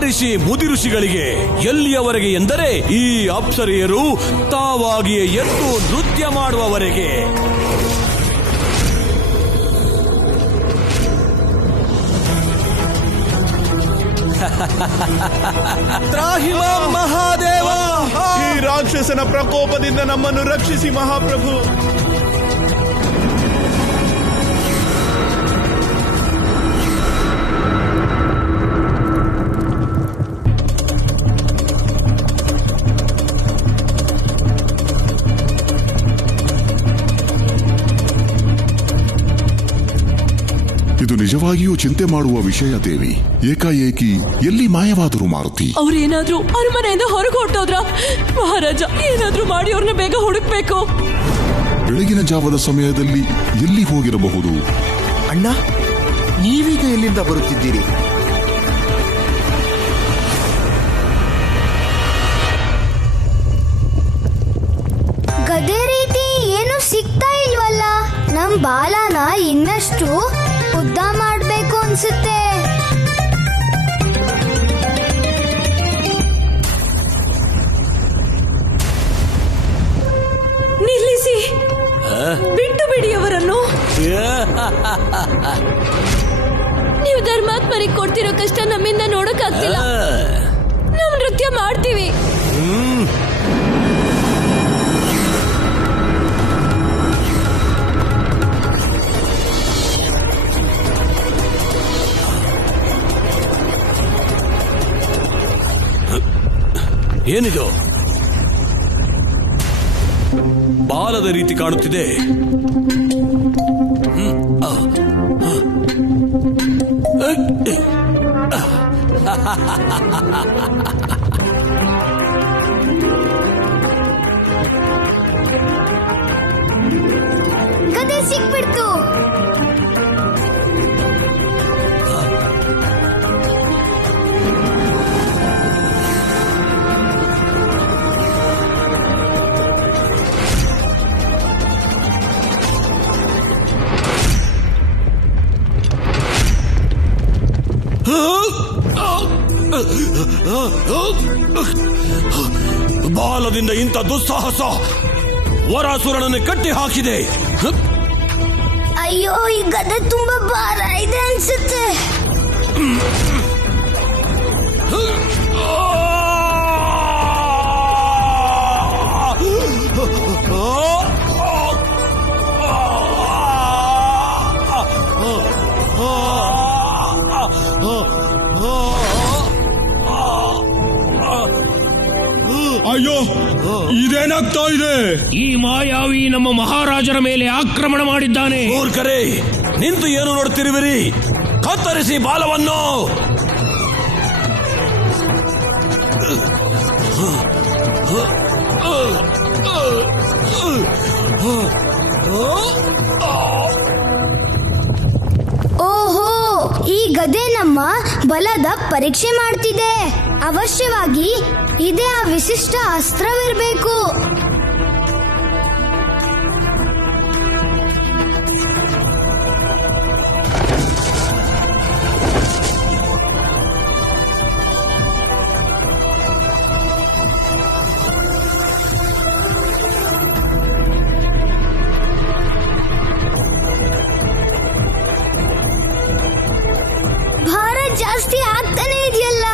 ಮಹರ್ಷಿ ಮುದಿಋಷಿಗಳಿಗೆ ಎಲ್ಲಿಯವರೆಗೆ ಎಂದರೆ ಈ ಅಪ್ಸರೆಯರು ತಾವಾಗಿಯೇ ಎದ್ದು ನೃತ್ಯ ಮಾಡುವವರೆಗೆ. ತ್ರಾಹಿ ಮಾಂ ಮಹಾದೇವ, ಈ ರಾಕ್ಷಸನ ಪ್ರಕೋಪದಿಂದ ನಮ್ಮನ್ನು ರಕ್ಷಿಸಿ ಮಹಾಪ್ರಭು. ಇದು ನಿಜವಾಗಿಯೂ ಚಿಂತೆ ಮಾಡುವ ವಿಷಯ ದೇವಿ. ಏಕಾಏಕಿ ಎಲ್ಲಿ ಮಾಯವಾದರು ಮಾರುತಿ? ಅವ್ರೇನಾದ್ರೂ ಅರಮನೆಯಿಂದ ಹೊರಗೆ ಹೊರಟೋದ್ರ? ಮಹಾರಾಜ, ಏನಾದ್ರೂ ಮಾಡಿ ಅವ್ರನ್ನ ಬೇಗ ಹುಡುಕ್ಬೇಕು. ಬೆಳಗಿನ ಜಾವದ ಸಮಯದಲ್ಲಿ ಎಲ್ಲಿ ಹೋಗಿರಬಹುದು? ಅಣ್ಣ, ನೀವೀಗ ಎಲ್ಲಿಂದ ಬರುತ್ತಿದ್ದೀರಿ? ಗದೆ ರೀತಿ ಏನು ಸಿಗ್ತಾ ಇಲ್ವಲ್ಲ. ನಮ್ ಬಾಲನ ಇನ್ನಷ್ಟು ಉದ್ದ ಮಾಡ್ಬೇಕು ಅನ್ಸುತ್ತೆ. ನಿಲ್ಲಿಸಿ, ಬಿಟ್ಟು ಬಿಡಿ ಅವರನ್ನು. ನೀವು ಧರ್ಮಾತ್ಮರಿಗೆ ಕೊಡ್ತಿರೋ ಕಷ್ಟ ನಮ್ಮಿಂದ ನೋಡಕ್ಕಾಗ್ತಿಲ್ಲ. ನಾವು ನೃತ್ಯ ಮಾಡ್ತೀವಿ. ಏನಿದು? ಬಾಲದ ರೀತಿ ಕಾಣುತ್ತಿದೆ. ಗದೆ ಸಿಕ್ಬಿಡ್ತು. ಬಾಲದಿಂದ ಇಂಥ ದುಸ್ಸಾಹಸ ವರಾಸುರನನ್ನು ಕಟ್ಟಿ ಹಾಕಿದೆ. ಅಯ್ಯೋ, ಈ ಗದೆ ತುಂಬಾ ಭಾರ ಇದೆ ಅನ್ಸುತ್ತೆ. ಅಯ್ಯೋ, ಇದೇನಾಗ್ತಾ ಇದೆ? ಈ ಮಾಯಾವಿ ನಮ್ಮ ಮಹಾರಾಜರ ಮೇಲೆ ಆಕ್ರಮಣ ಮಾಡಿದ್ದಾನೆ. ಮೂರ್ಖರೇ, ನಿಂತು ಏನು ನೋಡುತ್ತಿರುವಿರಿ? ಕತ್ತರಿಸಿ ಬಾಲವನ್ನು. ಓಹೋ, ಈ ಗದೆ ನಮ್ಮ ಬಲದ ಪರೀಕ್ಷೆ ಮಾಡ್ತಿದೆ. ಅವಶ್ಯವಾಗಿ ಇದೇ ಆ ವಿಶಿಷ್ಟ ಅಸ್ತ್ರವಿರಬೇಕು. ಭಾರ ಜಾಸ್ತಿ ಆಗ್ತಾನೆ ಇದೆಯಲ್ಲ.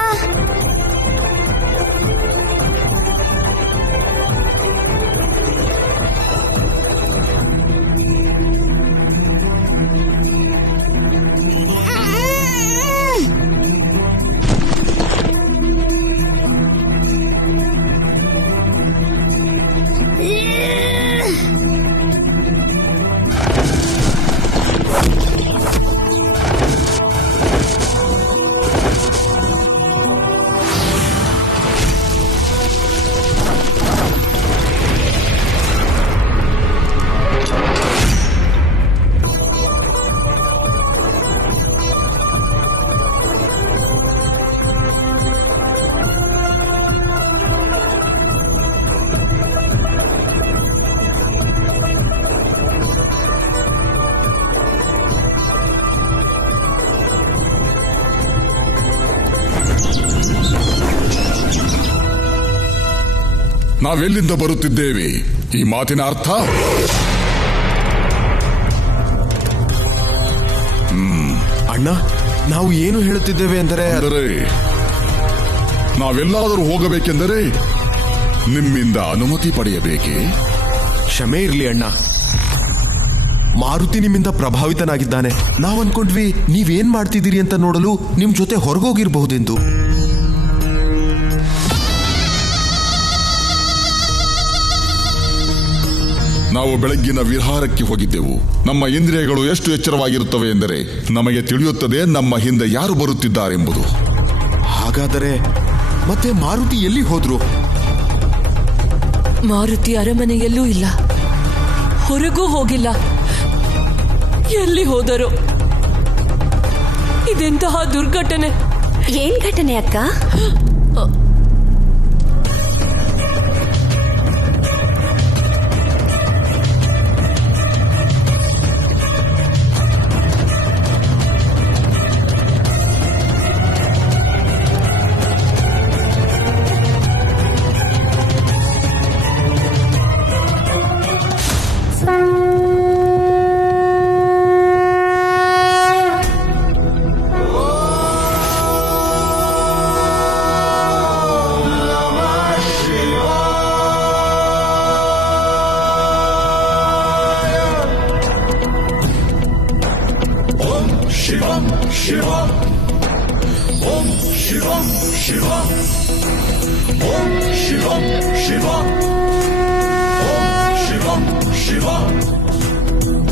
ನಾವೆಲ್ಲಿಂದ ಬರುತ್ತಿದ್ದೇವೆ? ಈ ಮಾತಿನ ಅರ್ಥ ಅಣ್ಣ, ನಾವು ಏನು ಹೇಳುತ್ತಿದ್ದೇವೆ ಅಂದರೆ ನಾವೆಲ್ಲಾದರೂ ಹೋಗಬೇಕೆಂದರೆ ನಿಮ್ಮಿಂದ ಅನುಮತಿ ಪಡೆಯಬೇಕೇ? ಕ್ಷಮೆ ಇರ್ಲಿ ಅಣ್ಣ. ಮಾರುತಿ ನಿಮ್ಮಿಂದ ಪ್ರಭಾವಿತನಾಗಿದ್ದಾನೆ. ನಾವು ಅನ್ಕೊಂಡ್ವಿ ನೀವೇನ್ ಮಾಡ್ತಿದ್ದೀರಿ ಅಂತ ನೋಡಲು ನಿಮ್ ಜೊತೆ ಹೊರಗೋಗಿರಬಹುದೆಂದು. ನಾವು ಬೆಳಗ್ಗಿನ ವಿಹಾರಕ್ಕೆ ಹೋಗಿದ್ದೆವು. ನಮ್ಮ ಇಂದ್ರಿಯಗಳು ಎಷ್ಟು ಎಚ್ಚರವಾಗಿರುತ್ತವೆ ಎಂದರೆ ನಮಗೆ ತಿಳಿಯುತ್ತದೆ ನಮ್ಮ ಹಿಂದೆ ಯಾರು ಬರುತ್ತಿದ್ದಾರೆಂಬುದು. ಹಾಗಾದರೆ ಮತ್ತೆ ಮಾರುತಿ ಎಲ್ಲಿ ಹೋದ್ರು? ಮಾರುತಿ ಅರಮನೆಯಲ್ಲೂ ಇಲ್ಲ, ಹೊರಗೂ ಹೋಗಿಲ್ಲ. ಎಲ್ಲಿ ಹೋದರು? ಇದೆಂತಹ ದುರ್ಘಟನೆ! ಏನ್ ಘಟನೆ ಅಕ್ಕ?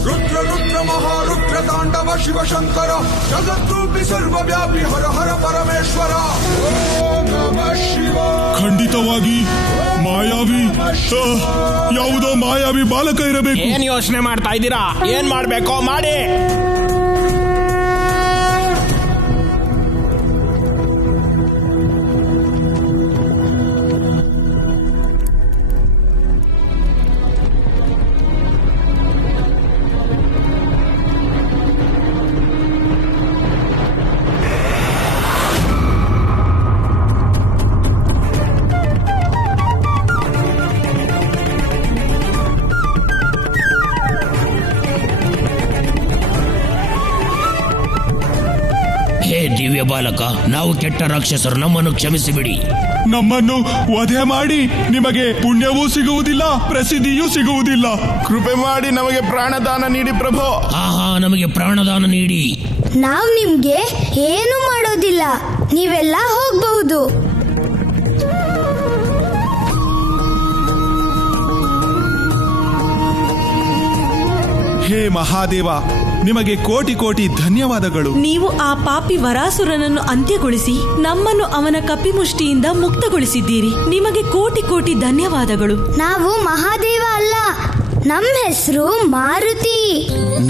ರುದ್ರ ರುದ್ರ ಮಹಾರುದ್ರ ತಾಂಡವ ಶಿವಶಂಕರ ಜಗದ್ರೂಪಿ ಸರ್ವವ್ಯಾಪಿ ಹರ ಹರ ಪರಮೇಶ್ವರ. ಓಂ ನಮಃ ಶಿವಾಯ. ಖಂಡಿತವಾಗಿ ಮಾಯಾವಿ, ಯಾವುದೋ ಮಾಯಾವಿ ಬಾಲಕ ಇರಬೇಕು. ಏನ್ ಯೋಚನೆ ಮಾಡ್ತಾ ಇದ್ದೀರಾ? ಏನ್ ಮಾಡ್ಬೇಕೋ ಮಾಡಿ. ದಿವ್ಯ ಬಾಲಕ, ನಾವು ಕೆಟ್ಟ ರಾಕ್ಷಸರು, ನಮ್ಮನ್ನು ಕ್ಷಮಿಸಿಬಿಡಿ. ನಮ್ಮನ್ನು ವಧೆ ಮಾಡಿ ನಿಮಗೆ ಪುಣ್ಯವೂ ಸಿಗುವುದಿಲ್ಲ, ಪ್ರಸಿದ್ಧಿಯೂ ಸಿಗುವುದಿಲ್ಲ. ಕೃಪೆ ಮಾಡಿ ನಮಗೆ ಪ್ರಾಣದಾನ ನೀಡಿ ಪ್ರಭು. ಆಹಾ, ನಮಗೆ ಪ್ರಾಣದಾನ ನೀಡಿ. ನಾವು ನಿಮ್ಗೆ ಏನು ಮಾಡೋದಿಲ್ಲ, ನೀವೆಲ್ಲ ಹೋಗ್ಬಹುದು. ಹೇ ಮಹಾದೇವ, ನಿಮಗೆ ಕೋಟಿ ಕೋಟಿ ಧನ್ಯವಾದಗಳು. ನೀವು ಆ ಪಾಪಿ ವರಾಸುರನನ್ನು ಅಂತ್ಯಗೊಳಿಸಿ ನಮ್ಮನ್ನು ಅವನ ಕಪಿಮುಷ್ಟಿಯಿಂದ ಮುಕ್ತಗೊಳಿಸಿದ್ದೀರಿ. ನಿಮಗೆ ಕೋಟಿ ಕೋಟಿ ಧನ್ಯವಾದಗಳು. ನಾವು ಮಹಾದೇವ ಅಲ್ಲ, ನಮ್ಮ ಹೆಸರು ಮಾರುತಿ.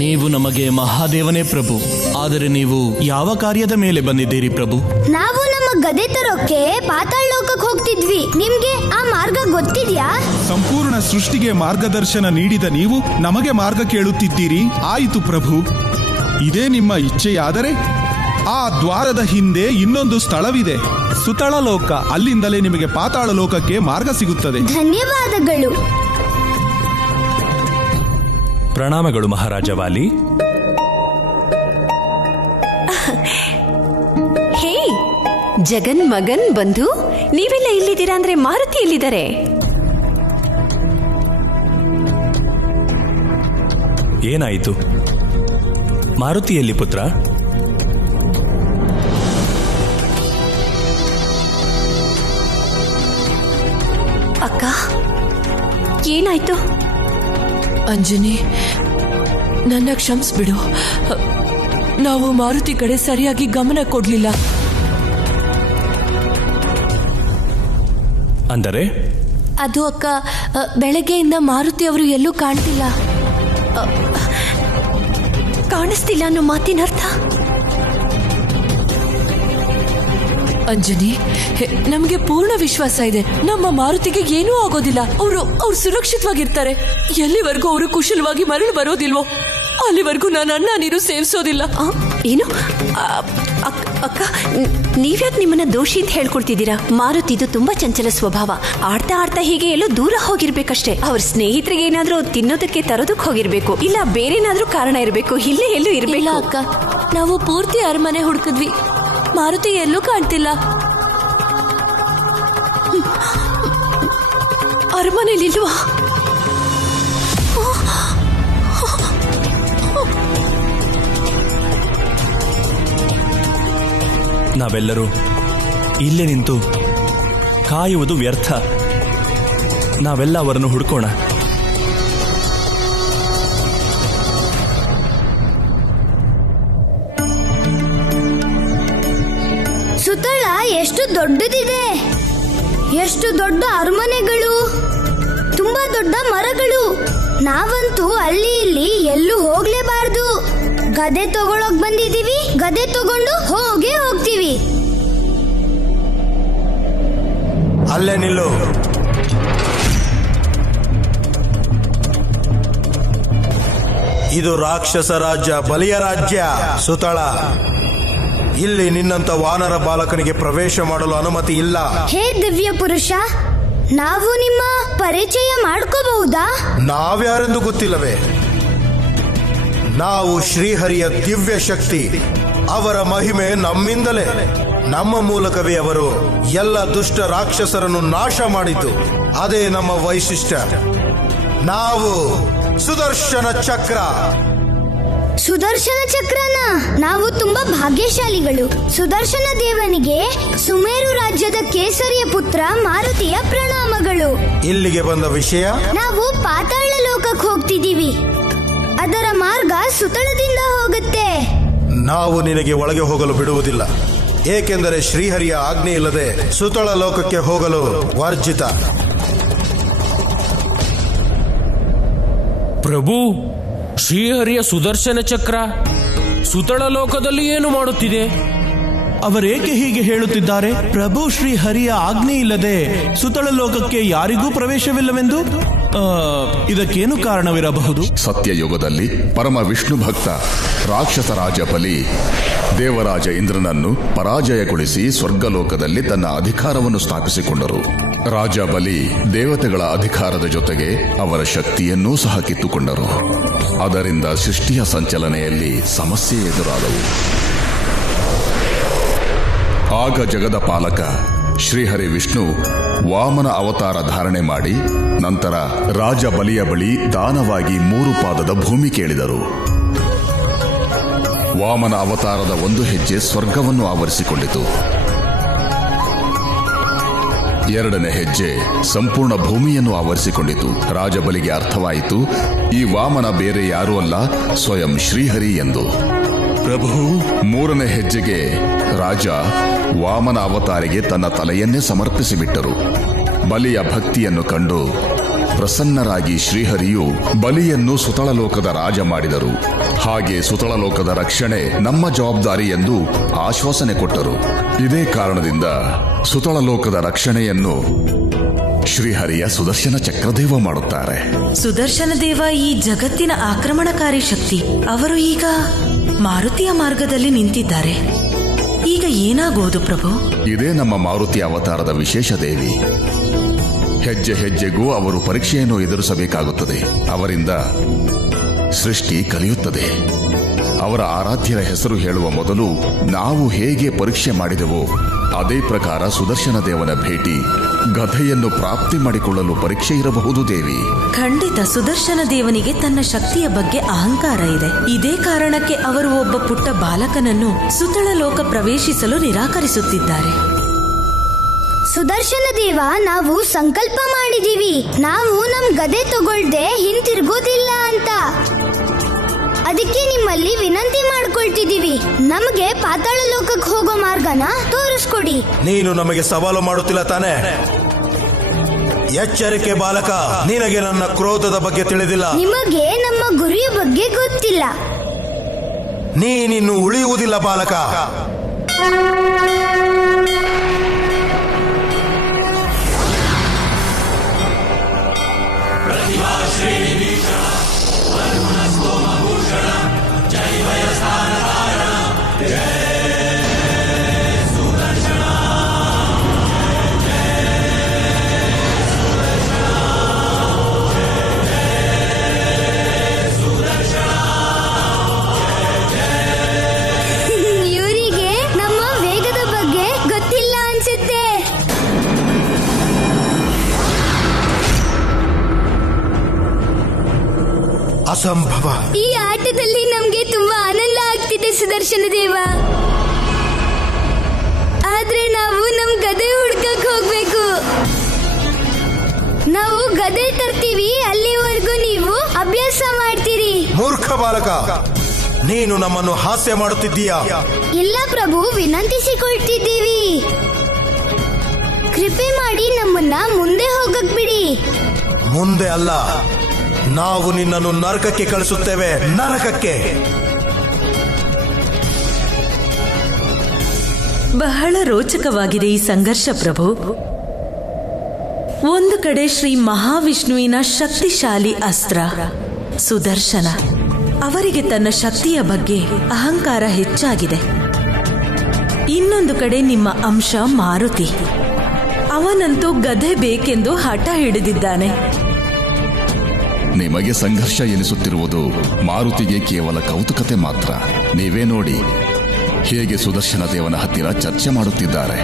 ನೀವು ನಮಗೆ ಮಹಾದೇವನೇ ಪ್ರಭು. ಆದರೆ ನೀವು ಯಾವ ಕಾರ್ಯದ ಮೇಲೆ ಬಂದಿದ್ದೀರಿ ಪ್ರಭು? ನಾವು ನಮ್ಮ ಗದೆ ತರೋಕೆ ಪಾತಾಳ ಲೋಕಕ್ಕೆ ಹೋಗ್ತಿದ್ವಿ. ನಿಮ್ಗೆ ಆ ಮಾರ್ಗ ಗೊತ್ತಿದ್ಯಾ? ಸಂಪೂರ್ಣ ಸೃಷ್ಟಿಗೆ ಮಾರ್ಗದರ್ಶನ ನೀಡಿದ ನೀವು ನಮಗೆ ಮಾರ್ಗ ಕೇಳುತ್ತಿದ್ದೀರಿ. ಆಯಿತು ಪ್ರಭು, ಇದೇ ನಿಮ್ಮ ಇಚ್ಛೆಯಾದರೆ ಆ ದ್ವಾರದ ಹಿಂದೆ ಇನ್ನೊಂದು ಸ್ಥಳವಿದೆ, ಸುತಳ ಲೋಕ. ಅಲ್ಲಿಂದಲೇ ನಿಮಗೆ ಪಾತಾಳ ಲೋಕಕ್ಕೆ ಮಾರ್ಗ ಸಿಗುತ್ತದೆ. ಧನ್ಯವಾದಗಳು. ಪ್ರಣಾಮಗಳು ಮಹಾರಾಜ ವಾಲಿ. ಹೇ ಜಗನ್ ಮಗನ್ ಬಂಧು, ನೀವೆಲ್ಲ ಇಲ್ಲಿದ್ದೀರಾ ಅಂದ್ರೆ ಮಾರುತಿ ಎಲ್ಲಿದ್ದಾರೆ? ಏನಾಯಿತು? ಮಾರುತಿಯಲ್ಲಿ ಪುತ್ರ? ಅಕ್ಕ, ಏನಾಯ್ತು? ಅಂಜನಿ, ನನ್ನ ಕ್ಷಮಿಸ್ಬಿಡು. ನಾವು ಮಾರುತಿ ಕಡೆ ಸರಿಯಾಗಿ ಗಮನ ಕೊಡ್ಲಿಲ್ಲ. ಅಂದರೆ ಅದು ಅಕ್ಕ, ಬೆಳಗ್ಗೆಯಿಂದ ಮಾರುತಿ ಅವರು ಎಲ್ಲೂ ಕಾಣ್ತಿಲ್ಲ. ಕಾಣಿಸ್ತಿಲ್ಲ ಅನ್ನೋ ಮಾತಿನ ಅರ್ಥ? ಅಂಜನಿ, ನಮಗೆ ಪೂರ್ಣ ವಿಶ್ವಾಸ ಇದೆ, ನಮ್ಮ ಮಾರುತಿಗೆ ಏನೂ ಆಗೋದಿಲ್ಲ. ಅವರು ಸುರಕ್ಷಿತವಾಗಿರ್ತಾರೆ. ಎಲ್ಲಿವರೆಗೂ ಅವರು ಕುಶಲವಾಗಿ ಮರಳು ಬರೋದಿಲ್ವೋ ಅಲ್ಲಿವರೆಗೂ ನಾನು ಅನ್ನ ನೀರು ಸೇವಿಸೋದಿಲ್ಲ. ಏನು ಅಕ್ಕ, ನೀವ್ಯಾಕೆ ನಿಮ್ಮನ್ನ ದೋಷಿ ಅಂತ ಹೇಳ್ಕೊಳ್ತಿದ್ದೀರಾ? ಮಾರುತಿದು ತುಂಬಾ ಚಂಚಲ ಸ್ವಭಾವ. ಆಡ್ತಾ ಆಡ್ತಾ ಹೀಗೆ ಎಲ್ಲೋ ದೂರ ಹೋಗಿರ್ಬೇಕಷ್ಟೇ. ಅವ್ರ ಸ್ನೇಹಿತರಿಗೆ ಏನಾದ್ರೂ ತಿನ್ನೋದಕ್ಕೆ ತರೋದಕ್ಕೆ ಹೋಗಿರ್ಬೇಕು, ಇಲ್ಲ ಬೇರೇನಾದ್ರೂ ಕಾರಣ ಇರಬೇಕು. ಇಲ್ಲೇ ಎಲ್ಲೂ ಇರ್ಲಿಲ್ಲ. ಅಕ್ಕ, ನಾವು ಪೂರ್ತಿ ಅರಮನೆ ಹುಡುಕಿದ್ವಿ, ಮಾರುತಿ ಎಲ್ಲೂ ಕಾಣ್ತಿಲ್ಲ. ಅರಮನೆಲಿಲ್ವಾ? ನಾವೆಲ್ಲರೂ ಇಲ್ಲೇ ನಿಂತು ಕಾಯುವುದು ವ್ಯರ್ಥ. ನಾವೆಲ್ಲ ಅವರನ್ನು ಹುಡುಕೋಣ. ಸುತ್ತಳ ಎಷ್ಟು ದೊಡ್ಡದಿದೆ, ಎಷ್ಟು ದೊಡ್ಡ ಅರಮನೆಗಳು, ತುಂಬಾ ದೊಡ್ಡ ಮರಗಳು. ನಾವಂತೂ ಅಲ್ಲಿ ಇಲ್ಲಿ ಎಲ್ಲೂ ಹೋಗ್ಲೇಬಾರ್ದು. ಗದೆ ತಗೊಳಕ್ ಬಂದಿದೀವಿ, ಗದೆ ತಗೊಂಡು ಹೋಗ್ತೀವಿ. ಅಲ್ಲೇ ನಿಲ್ಲು. ಇದು ರಾಕ್ಷಸ ರಾಜ್ಯ, ಬಲಿಯ ರಾಜ್ಯ. ಸುತಳ, ಇಲ್ಲಿ ನಿನ್ನಂತ ವಾನರ ಬಾಲಕನಿಗೆ ಪ್ರವೇಶ ಮಾಡಲು ಅನುಮತಿ ಇಲ್ಲ. ಹೇ ದಿವ್ಯ ಪುರುಷ, ನಾವು ನಿಮ್ಮ ಪರಿಚಯ ಮಾಡ್ಕೋಬಹುದಾ? ನಾವ್ಯಾರೆಂದು ಗೊತ್ತಿಲ್ಲವೇ? ನಾವು ಶ್ರೀಹರಿಯ ದಿವ್ಯ ಶಕ್ತಿ. ಅವರ ಮಹಿಮೆ ನಮ್ಮಿಂದಲೇ. ನಮ್ಮ ಮೂಲಕವೇ ಅವರು ಎಲ್ಲ ದುಷ್ಟ ರಾಕ್ಷಸರನ್ನು ನಾಶ ಮಾಡಿದ್ದು. ಅದೇ ನಮ್ಮ ವೈಶಿಷ್ಟ್ಯ. ನಾವು ಸುದರ್ಶನ ಚಕ್ರ. ಸುದರ್ಶನ ಚಕ್ರನ? ನಾವು ತುಂಬಾ ಭಾಗ್ಯಶಾಲಿಗಳು. ಸುದರ್ಶನ ದೇವನಿಗೆ ಸುಮೇರು ರಾಜ್ಯದ ಕೇಸರಿಯ ಪುತ್ರ ಮಾರುತಿಯ ಪ್ರಣಾಮಗಳು. ಇಲ್ಲಿಗೆ ಬಂದ ವಿಷಯ? ನಾವು ಪಾತಾಳ ಲೋಕಕ್ಕೆ ಹೋಗ್ತಿದೀವಿ. ಅದರ ಮಾರ್ಗ ಸುತಳದಿಂದ ಹೋಗುತ್ತೆ. ನಾವು ನಿನಗೆ ಒಳಗೆ ಹೋಗಲು ಬಿಡುವುದಿಲ್ಲ, ಏಕೆಂದರೆ ಶ್ರೀಹರಿಯ ಆಜ್ಞೆ ಇಲ್ಲದೆ ಸುತಳ ಲೋಕಕ್ಕೆ ಹೋಗಲು ವರ್ಜಿತ. ಪ್ರಭು, ಶ್ರೀಹರಿಯ ಸುದರ್ಶನ ಚಕ್ರ ಸುತಳ ಲೋಕದಲ್ಲಿ ಏನು ಮಾಡುತ್ತಿದೆ? ಅವರೇಕೆ ಹೀಗೆ ಹೇಳುತ್ತಿದ್ದಾರೆ? ಪ್ರಭು ಶ್ರೀ ಹರಿಯ ಆಜ್ಞೆ ಇಲ್ಲದೆ ಸುತಳ ಲೋಕಕ್ಕೆ ಯಾರಿಗೂ ಪ್ರವೇಶವಿಲ್ಲವೆಂದು? ಇದಕ್ಕೇನು ಕಾರಣವಿರಬಹುದು? ಸತ್ಯಯುಗದಲ್ಲಿ ಪರಮ ವಿಷ್ಣು ಭಕ್ತ ರಾಕ್ಷಸ ರಾಜ ಬಲಿ ದೇವರಾಜ ಇಂದ್ರನನ್ನು ಪರಾಜಯಗೊಳಿಸಿ ಸ್ವರ್ಗಲೋಕದಲ್ಲಿ ತನ್ನ ಅಧಿಕಾರವನ್ನು ಸ್ಥಾಪಿಸಿಕೊಂಡರು. ರಾಜ ಬಲಿ ದೇವತೆಗಳ ಅಧಿಕಾರದ ಜೊತೆಗೆ ಅವರ ಶಕ್ತಿಯನ್ನೂ ಸಹ ಕಿತ್ತುಕೊಂಡರು. ಅದರಿಂದ ಸೃಷ್ಟಿಯ ಸಂಚಲನೆಯಲ್ಲಿ ಸಮಸ್ಯೆ ಎದುರಾದವು. ಆಗ ಜಗದ ಪಾಲಕ ಶ್ರೀಹರಿ ವಿಷ್ಣು ವಾಮನ ಅವತಾರ ಧಾರಣೆ ಮಾಡಿ ನಂತರ ರಾಜ ಬಲಿಯ ಬಳಿ ದಾನವಾಗಿ 3 ಪಾದದ ಭೂಮಿ ಕೇಳಿದರು. ವಾಮನ ಅವತಾರದ ಒಂದು ಹೆಜ್ಜೆ ಸ್ವರ್ಗವನ್ನು ಆವರಿಸಿಕೊಂಡಿತು. 2ನೇ ಹೆಜ್ಜೆ ಸಂಪೂರ್ಣ ಭೂಮಿಯನ್ನು ಆವರಿಸಿಕೊಂಡಿತು. ರಾಜಬಲಿಗೆ ಅರ್ಥವಾಯಿತು, ಈ ವಾಮನ ಬೇರೆ ಯಾರೂ ಅಲ್ಲ, ಸ್ವಯಂ ಶ್ರೀಹರಿ ಎಂದು. ಪ್ರಭು 3ನೇ ಹೆಜ್ಜೆಗೆ ರಾಜ ವಾಮನ ಅವತಾರಿಗೆ ತನ್ನ ತಲೆಯನ್ನೇ ಸಮರ್ಪಿಸಿಬಿಟ್ಟರು. ಬಲಿಯ ಭಕ್ತಿಯನ್ನು ಕಂಡು ಪ್ರಸನ್ನರಾಗಿ ಶ್ರೀಹರಿಯು ಬಲಿಯನ್ನು ಸುತಳಲೋಕದ ರಾಜ ಮಾಡಿದರು. ಹಾಗೆ ಸುತಳಲೋಕದ ರಕ್ಷಣೆ ನಮ್ಮ ಜವಾಬ್ದಾರಿ ಎಂದು ಆಶ್ವಾಸನೆ ಕೊಟ್ಟರು. ಇದೇ ಕಾರಣದಿಂದ ಸುತಳಲೋಕದ ರಕ್ಷಣೆಯನ್ನು ಶ್ರೀಹರಿಯ ಸುದರ್ಶನ ಚಕ್ರದೇವ ಮಾಡುತ್ತಾರೆ. ಸುದರ್ಶನ ದೇವ ಈ ಜಗತ್ತಿನ ಆಕ್ರಮಣಕಾರಿ ಶಕ್ತಿ. ಅವರು ಈಗ ಮಾರುತಿಯ ಮಾರ್ಗದಲ್ಲಿ ನಿಂತಿದ್ದಾರೆ. ಈಗ ಏನಾಗುವುದು ಪ್ರಭು? ಇದೇ ನಮ್ಮ ಮಾರುತಿ ಅವತಾರದ ವಿಶೇಷ ದೇವಿ. ಹೆಜ್ಜೆ ಹೆಜ್ಜೆಗೂ ಅವರು ಪರೀಕ್ಷೆಯನ್ನು ಎದುರಿಸಬೇಕಾಗುತ್ತದೆ. ಅವರಿಂದ ಸೃಷ್ಟಿ ಕಲಿಯುತ್ತದೆ. ಅವರ ಆರಾಧ್ಯರ ಹೆಸರು ಹೇಳುವ ಮೊದಲು ನಾವು ಹೇಗೆ ಪರೀಕ್ಷೆ ಮಾಡಿದೆವೋ ಅದೇ ಪ್ರಕಾರ ಸುದರ್ಶನ ದೇವನ ಭೇಟಿ ಗಧೆಯನ್ನು ಪ್ರಾಪ್ತಿ ಮಾಡಿಕೊಳ್ಳಲು ಪರೀಕ್ಷೆ ಇರಬಹುದು ದೇವಿ. ಖಂಡಿತ ಸುದರ್ಶನ ದೇವನಿಗೆ ತನ್ನ ಶಕ್ತಿಯ ಬಗ್ಗೆ ಅಹಂಕಾರ ಇದೆ. ಇದೇ ಕಾರಣಕ್ಕೆ ಅವರು ಒಬ್ಬ ಪುಟ್ಟ ಬಾಲಕನನ್ನು ಸುತಳ ಲೋಕ ಪ್ರವೇಶಿಸಲು ನಿರಾಕರಿಸುತ್ತಿದ್ದಾರೆ. ಸುದರ್ಶನ ದೇವ, ನಾವು ಸಂಕಲ್ಪ ಮಾಡಿದೀವಿ, ನಾವು ನಮ್ ಗದೆ ತಗೊಳ್ದೆ ಹಿಂತಿರ್ಗೋದಿಲ್ಲ ಅಂತ. ಅದಕ್ಕೆ ನಿಮ್ಮಲ್ಲಿ ವಿನಂತಿ ಮಾಡ್ಕೊಳ್ತಿದೀವಿ, ನಮಗೆ ಪಾತಾಳ ಲೋಕಕ್ಕೆ ಹೋಗೋ ಮಾರ್ಗನ ತೋರಿಸ್ಕೊಡಿ. ನೀನು ನಮಗೆ ಸವಾಲು ಮಾಡುತ್ತಿಲ್ಲ ತಾನೆ? ಎಚ್ಚರಿಕೆ ಬಾಲಕ, ನಿನಗೆ ನನ್ನ ಕ್ರೋಧದ ಬಗ್ಗೆ ತಿಳಿದಿಲ್ಲ. ನಿಮಗೆ ನಮ್ಮ ಗುರಿಯ ಬಗ್ಗೆ ಗೊತ್ತಿಲ್ಲ. ನೀನಿನ್ನು ಉಳಿಯುವುದಿಲ್ಲ ಬಾಲಕ. ಅಸಂಭವ. ಈ ಆಟದಲ್ಲಿ ನಮ್ಗೆ ತುಂಬಾ ಆನಂದ ಆಗ್ತಿದೆ ಸುದರ್ಶನ ದೇವ. ಆದ್ರೆ ನಾವು ನಮ್ ಗದೆ ಹುಡ್ಕಕ್ ಹೋಗ್ಬೇಕು. ನಾವು ಗದೆ ತರ್ತೀವಿ, ಅಲ್ಲಿವರೆಗೂ ನೀವು ಅಭ್ಯಾಸ ಮಾಡ್ತೀರಿ. ಮೂರ್ಖ ಬಾಲಕ, ನೀನು ನಮ್ಮನ್ನು ಹಾಸ್ಯ ಮಾಡುತ್ತಿದ್ದೀಯಾ? ಇಲ್ಲ ಪ್ರಭು, ವಿನಂತಿಸಿಕೊಳ್ತಿದ್ದೀವಿ. ಕೃಪೆ ಮಾಡಿ ನಮ್ಮನ್ನ ಮುಂದೆ ಹೋಗಕ್ ಬಿಡಿ. ಮುಂದೆ ಅಲ್ಲ, ನಾವು ನಿನ್ನನ್ನು ನರಕಕ್ಕೆ ಕಳಿಸುತ್ತೇವೆ. ನರಕಕ್ಕೆ. ಬಹಳ ರೋಚಕವಾಗಿದೆ ಈ ಸಂಘರ್ಷ ಪ್ರಭು. ಒಂದು ಕಡೆ ಶ್ರೀ ಮಹಾವಿಷ್ಣುವಿನ ಶಕ್ತಿಶಾಲಿ ಅಸ್ತ್ರ ಸುದರ್ಶನ, ಅವರಿಗೆ ತನ್ನ ಶಕ್ತಿಯ ಬಗ್ಗೆ ಅಹಂಕಾರ ಹೆಚ್ಚಾಗಿದೆ. ಇನ್ನೊಂದು ಕಡೆ ನಿಮ್ಮ ಅಂಶ ಮಾರುತಿ, ಅವನಂತೂ ಗದೆ ಬೇಕೆಂದು ಹಠ ಹಿಡಿದಿದ್ದಾನೆ. ನಿಮಗೆ ಸಂಘರ್ಷ ಎನಿಸುತ್ತಿರುವುದು ಮಾರುತಿಗೆ ಕೇವಲ ಕೌತುಕತೆ ಮಾತ್ರ. ನೀವೇ ನೋಡಿ ಹೇಗೆ ಸುದರ್ಶನ ದೇವನ ಹತ್ತಿರ ಚರ್ಚೆ ಮಾಡುತ್ತಿದ್ದಾರೆ.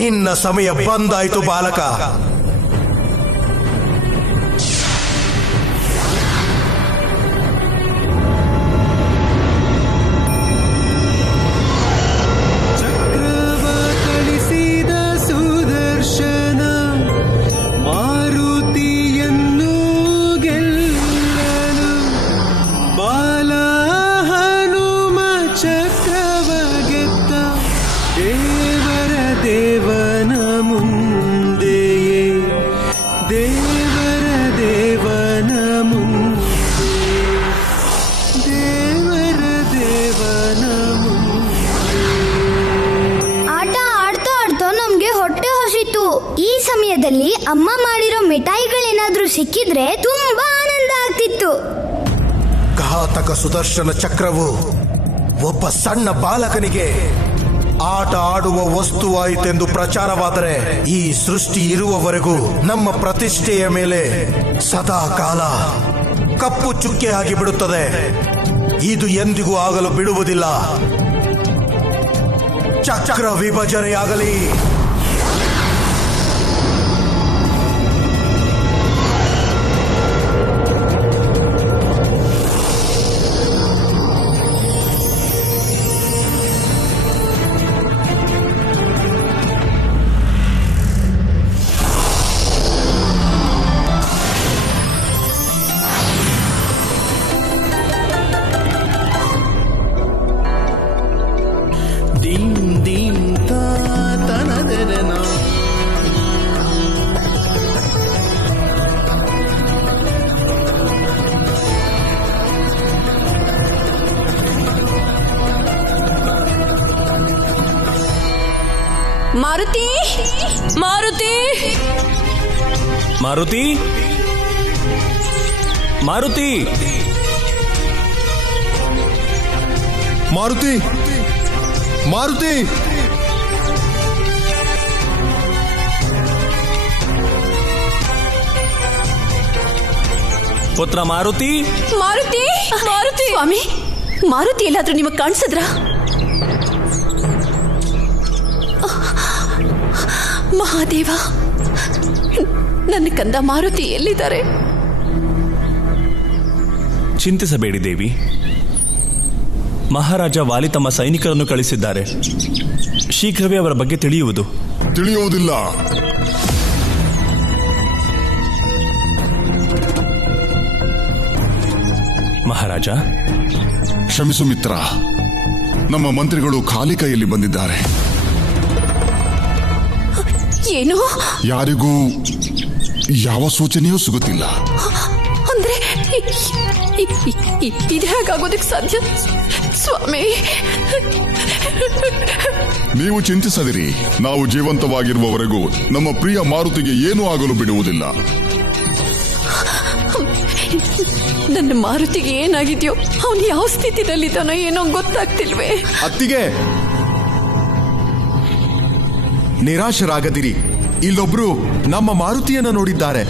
ನಿನ್ನ ಸಮಯ ಬಂದಾಯಿತು ಬಾಲಕ. ಈ ಸಮಯದಲ್ಲಿ ಅಮ್ಮ ಮಾಡಿರೋ ಮಿಠಾಯಿಗಳೇನಾದ್ರೂ ಸಿಕ್ಕಿದ್ರೆ ತುಂಬಾ ಆನಂದ ಆಗ್ತಿತ್ತು. ಘಾತಕ ಸುದರ್ಶನ ಚಕ್ರವು ಒಬ್ಬ ಸಣ್ಣ ಬಾಲಕನಿಗೆ ಆಟ ಆಡುವ ವಸ್ತುವಾಯಿತೆಂದು ಪ್ರಚಾರವಾದರೆ ಈ ಸೃಷ್ಟಿ ಇರುವವರೆಗೂ ನಮ್ಮ ಪ್ರತಿಷ್ಠೆಯ ಮೇಲೆ ಸದಾ ಕಾಲ ಕಪ್ಪು ಚುಕ್ಕೆ ಆಗಿ ಬಿಡುತ್ತದೆ. ಇದು ಎಂದಿಗೂ ಆಗಲು ಬಿಡುವುದಿಲ್ಲ. ಚಕ್ರ ವಿಭಜನೆಯಾಗಲಿ. ಮಾರುತಿ, ಮಾರುತಿ, ಮಾರುತಿ, ಮಾರುತಿ, ಮಾರುತಿ, ಮಾರುತಿ. ಪುತ್ರ ಮಾರುತಿ, ಮಾರುತಿ, ಮಾರುತಿ. ಸ್ವಾಮಿ, ಮಾರುತಿ ಎಲ್ಲಾದ್ರೂ ನಿಮಗೆ ಕಾಣಿಸಿದ್ರ? ಮಹಾದೇವ, ನನ್ನ ಕಂದ ಮಾರುತಿ ಎಲ್ಲಿದ್ದಾರೆ? ಚಿಂತಿಸಬೇಡಿ ದೇವಿ. ಮಹಾರಾಜ ವಾಲಿ ತಮ್ಮ ಸೈನಿಕರನ್ನು ಕಳಿಸಿದ್ದಾರೆ. ಶೀಘ್ರವೇ ಅವರ ಬಗ್ಗೆ ತಿಳಿಯುವುದಿಲ್ಲ. ಮಹಾರಾಜ, ಕ್ಷಮಿಸು ಮಿತ್ರ, ನಮ್ಮ ಮಂತ್ರಿಗಳು ಖಾಲಿ ಕೈಯಲ್ಲಿ ಬಂದಿದ್ದಾರೆ. ಏನು? ಯಾರಿಗೂ ಯಾವ ಸೂಚನೆಯೂ ಸಿಗುತ್ತಿಲ್ಲ. ಅಂದ್ರೆ ಇದು ಹೇಗಾಗೋದಕ್ಕೆ ಸಾಧ್ಯ ಸ್ವಾಮಿ? ನೀವು ಚಿಂತಿಸದಿರಿ. ನಾವು ಜೀವಂತವಾಗಿರುವವರೆಗೂ ನಮ್ಮ ಪ್ರಿಯ ಮಾರುತಿಗೆ ಏನೂ ಆಗಲು ಬಿಡುವುದಿಲ್ಲ. ನನ್ನ ಮಾರುತಿಗೆ ಏನಾಗಿದೆಯೋ, ಅವನು ಯಾವ ಸ್ಥಿತಿನಲ್ಲಿದ್ದಾನೋ ಏನೋ ಗೊತ್ತಾಗ್ತಿಲ್ವೇ? ಅತ್ತಿಗೆ, ನಿರಾಶರಾಗದಿರಿ. ಇಲ್ಲೊಬ್ರು ನಮ್ಮ ಮಾರುತಿಯನ್ನ ನೋಡಿದ್ದಾರೆ.